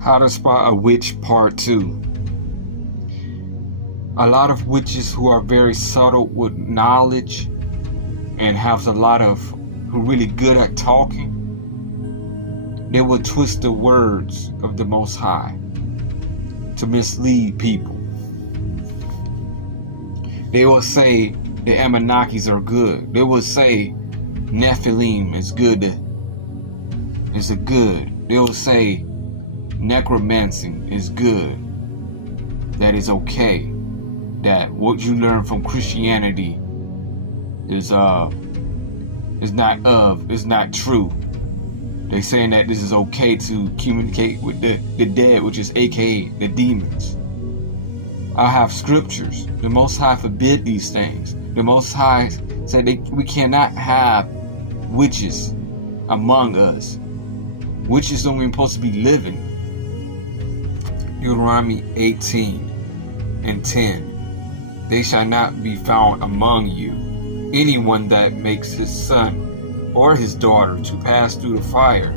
How to Spot a Witch Part 2. A lot of witches who are very subtle with knowledge and who really good at talking, they will twist the words of the Most High to mislead people. They will say the Anunnakis are good. They will say Nephilim is good. They will say necromancing is good. That is okay. That what you learn from Christianity is not true. They're saying that this is okay to communicate with the dead, which is aka the demons. I have scriptures. The Most High forbid these things. The Most High said we cannot have witches among us. Witches don't even supposed to be living. Deuteronomy 18:10. They shall not be found among you anyone that makes his son or his daughter to pass through the fire,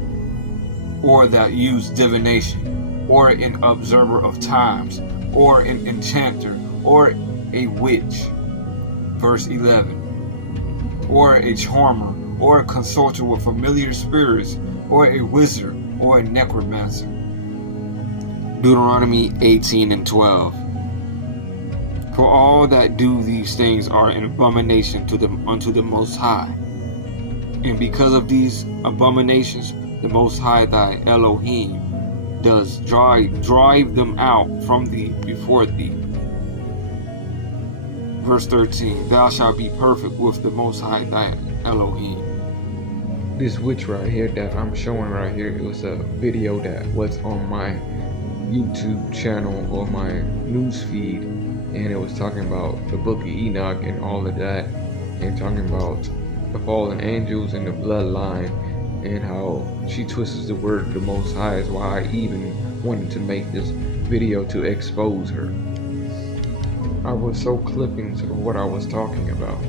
or that use divination, or an observer of times, or an enchanter, or a witch. Verse 11. Or a charmer, or a consulter with familiar spirits, or a wizard, or a necromancer. Deuteronomy 18:12. For all that do these things are an abomination unto the Most High. And because of these abominations, the Most High thy Elohim does drive them out from thee before thee. Verse 13. Thou shalt be perfect with the Most High thy Elohim. This witch right here that I'm showing right here, it was a video that was on my YouTube channel or my news feed, and it was talking about the book of Enoch and all of that, and talking about the fallen angels and the bloodline, and how she twists the word of the Most High is why I even wanted to make this video to expose her. I was so clippings of what I was talking about.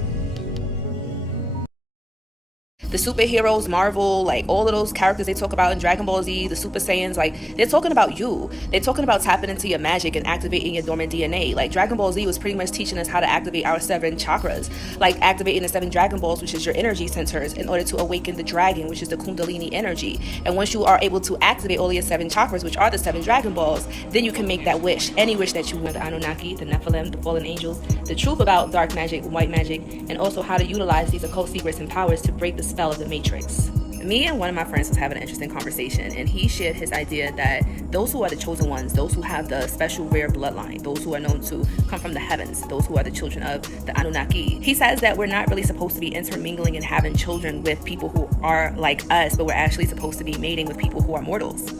The superheroes, Marvel, like all of those characters they talk about in Dragon Ball Z, the Super Saiyans, like they're talking about you. They're talking about tapping into your magic and activating your dormant DNA. Like Dragon Ball Z was pretty much teaching us how to activate our 7 chakras, like activating the 7 Dragon Balls, which is your energy centers, in order to awaken the dragon, which is the Kundalini energy. And once you are able to activate all of your 7 chakras, which are the 7 Dragon Balls, then you can make that wish, any wish that you want. The Anunnaki, the Nephilim, the fallen angels, the truth about dark magic, white magic, and also how to utilize these occult secrets and powers to break the spell of the Matrix. Me and one of my friends was having an interesting conversation, and he shared his idea that those who are the chosen ones, those who have the special rare bloodline, those who are known to come from the heavens, those who are the children of the Anunnaki, he says that we're not really supposed to be intermingling and having children with people who are like us, but we're actually supposed to be mating with people who are mortals.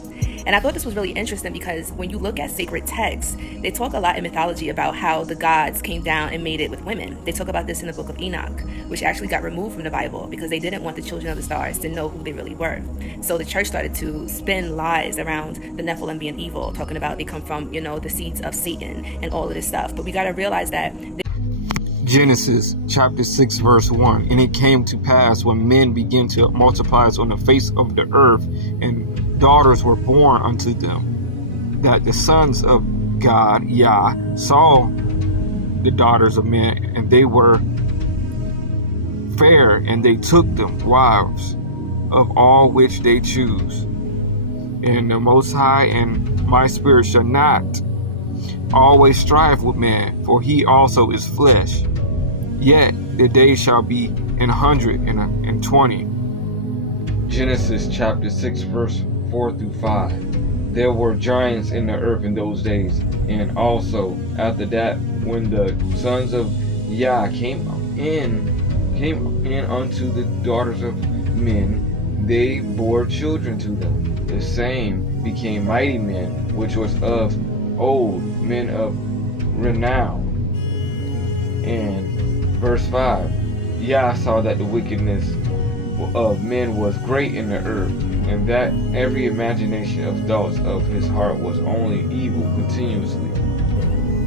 And I thought this was really interesting because when you look at sacred texts, they talk a lot in mythology about how the gods came down and mated with women. They talk about this in the book of Enoch, which actually got removed from the Bible because they didn't want the children of the stars to know who they really were. So the church started to spin lies around the Nephilim being evil, talking about they come from, the seeds of Satan and all of this stuff. But we got to realize that Genesis chapter 6 verse 1. And it came to pass when men began to multiply on the face of the earth, and daughters were born unto them, that the sons of God, Yah, saw the daughters of men, and they were fair, and they took them wives of all which they choose. And the Most High and my spirit shall not always strive with man, for he also is flesh. Yet the days shall be 120. Genesis chapter 6 verse 4 through 5. There were giants in the earth in those days, and also after that, when the sons of Yah came in unto the daughters of men, they bore children to them. The same became mighty men, which was of old, men of renown. And verse 5, Yah saw that the wickedness of men was great in the earth, and that every imagination of thoughts of his heart was only evil continuously.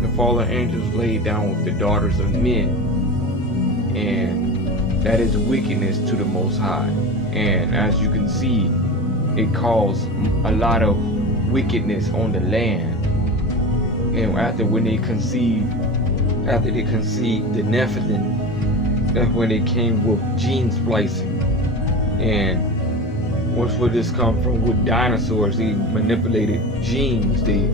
The fallen angels laid down with the daughters of men, and that is wickedness to the Most High. And as you can see, it caused a lot of wickedness on the land. And after they conceived the Nephilim, that's when they came with gene splicing. And where this come from? With dinosaurs, they manipulated genes. They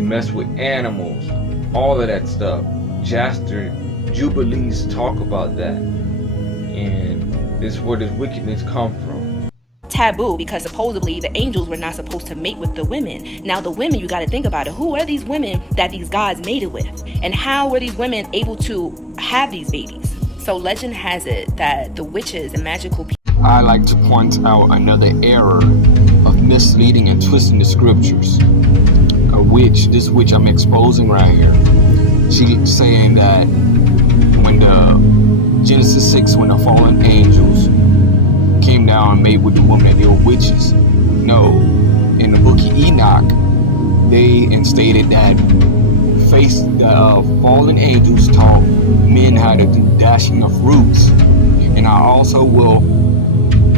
messed with animals, all of that stuff. Jasper Jubilees talk about that, and this is where this wickedness come from. Taboo, because supposedly the angels were not supposed to mate with the women. Now the women, you got to think about it. Who are these women that these gods mated with? And how were these women able to have these babies? So legend has it that the witches and magical people... I like to point out another error of misleading and twisting the scriptures. This witch I'm exposing right here. She's saying that when the Genesis 6, when the fallen angels came down and made with the woman, that they were witches. No, in the book of Enoch, they stated that fallen angels taught men how to do dashing of roots. And I also will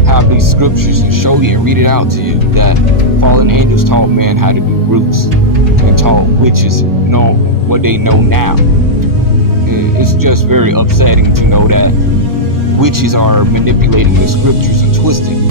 have these scriptures and show you and read it out to you that fallen angels taught men how to do roots and taught witches know what they know now. And it's just very upsetting to know that witches are manipulating the scriptures and twisting.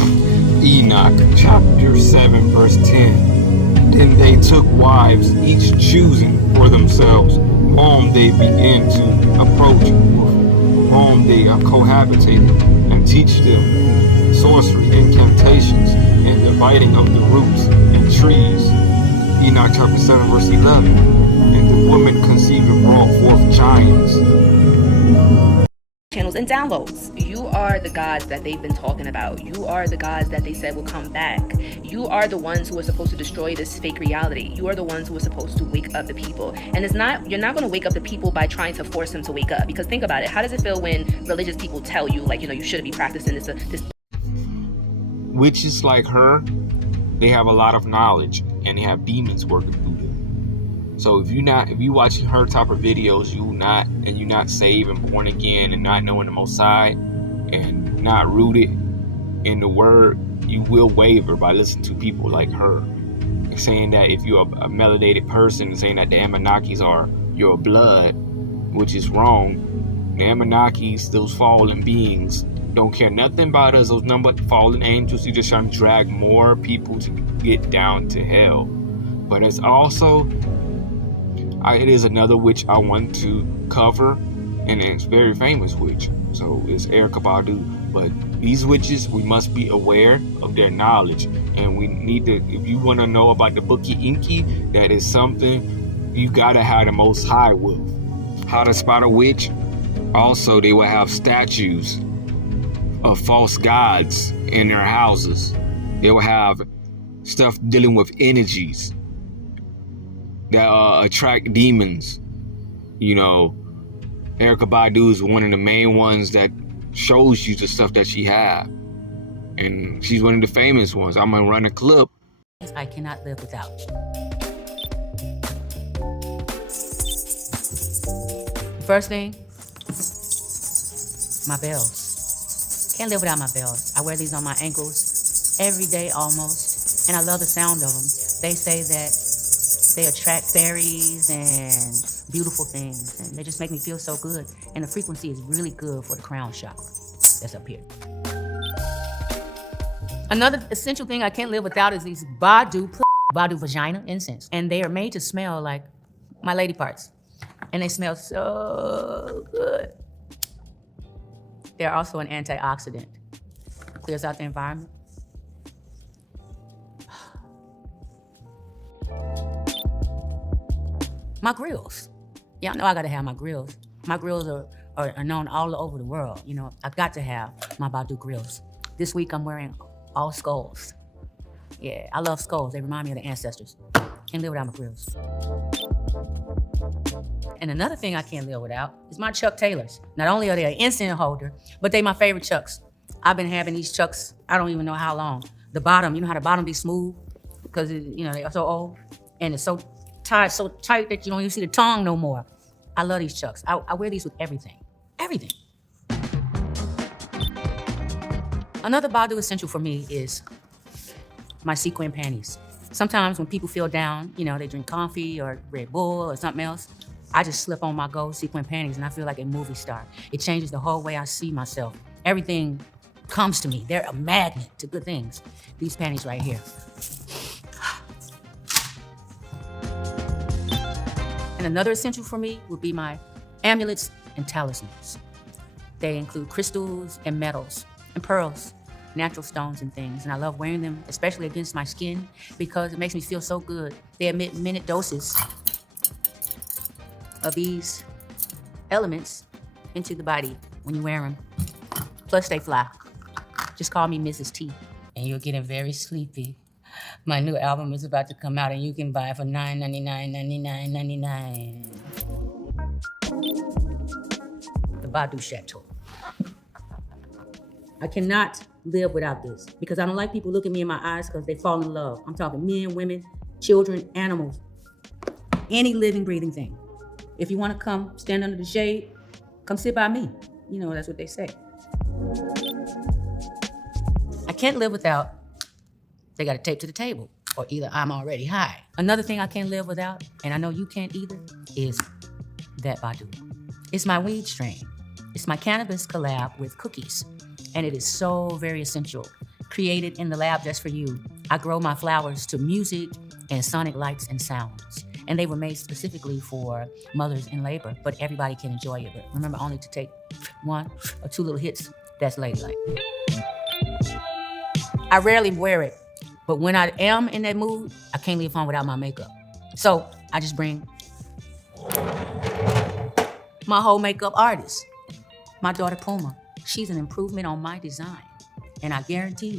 Enoch chapter 7 verse 10. Then they took wives, each choosing for themselves whom they began to approach, with whom they cohabitated, and teach them sorcery, incantations, and dividing of the roots and trees. Enoch chapter 7 verse 11. And the woman conceived and brought forth giants. Channels and downloads. You are the gods that they've been talking about. You are the gods that they said will come back. You are the ones who are supposed to destroy this fake reality. You are the ones who are supposed to wake up the people. And you're not going to wake up the people by trying to force them to wake up. Because think about it. How does it feel when religious people tell you, like, you shouldn't be practicing this? Witches like her, they have a lot of knowledge and they have demons working through them. So if you watching her type of videos, you're not saved and born again and not knowing the Most High and not rooted in the Word, you will waver by listening to people like her. They're saying that if you're a melanated person, saying that the Anunnakis are your blood, which is wrong. The Anunnakis, those fallen beings, don't care nothing about us. Those number fallen angels, you just trying to drag more people to get down to hell. But it's also, it is another witch I want to cover, and it's a very famous witch. So it's Erykah Badu. But these witches, we must be aware of their knowledge, and we need to. If you want to know about the Book of Enki, that is something you gotta have the Most High with. How to spot a witch? Also, they will have statues of false gods in their houses. They will have stuff dealing with energies that attract demons. Erykah Badu is one of the main ones that shows you the stuff that she had, and she's one of the famous ones. I'm gonna run a clip. I cannot live without. First thing, my bells. Can't live without my bells. I wear these on my ankles every day almost, and I love the sound of them. They say that they attract fairies and beautiful things, and they just make me feel so good. And the frequency is really good for the crown chakra that's up here. Another essential thing I can't live without is these Badu vagina incense. And they are made to smell like my lady parts. And they smell so good. They're also an antioxidant. Clears out the environment. My grills. Y'all know I gotta have my grills. My grills are known all over the world. I've got to have my Badu grills. This week I'm wearing all skulls. Yeah, I love skulls. They remind me of the ancestors. Can't live without my grills. And another thing I can't live without is my Chuck Taylors. Not only are they an incense holder, but they my favorite Chucks. I've been having these Chucks, I don't even know how long. The bottom, you know how the bottom be smooth? Because, they are so old. And it's so tight that you don't even see the tongue no more. I love these Chucks. I wear these with everything. Everything. Another Badu essential for me is my sequin panties. Sometimes when people feel down, they drink coffee or Red Bull or something else, I just slip on my gold sequin panties and I feel like a movie star. It changes the whole way I see myself. Everything comes to me. They're a magnet to good things. These panties right here. And another essential for me would be my amulets and talismans. They include crystals and metals and pearls, natural stones and things. And I love wearing them, especially against my skin, because it makes me feel so good. They emit minute doses of these elements into the body when you wear them. Plus they fly. Just call me Mrs. T. And you're getting very sleepy. My new album is about to come out and you can buy it for $9.99. The Badu Chateau. I cannot live without this because I don't like people looking me in my eyes because they fall in love. I'm talking men, women, children, animals, any living, breathing thing. If you want to come stand under the shade, come sit by me. That's what they say. I can't live without, they got a tape to the table, or either I'm already high. Another thing I can't live without, and I know you can't either, is that Badu. It's my weed strain. It's my cannabis collab with cookies, and it is so very essential. Created in the lab just for you. I grow my flowers to music and sonic lights and sounds. And they were made specifically for mothers in labor, but everybody can enjoy it. But remember only to take 1 or 2 little hits. That's ladylike. I rarely wear it, but when I am in that mood, I can't leave home without my makeup. So I just bring my whole makeup artist, my daughter Puma. She's an improvement on my design. And I guarantee you,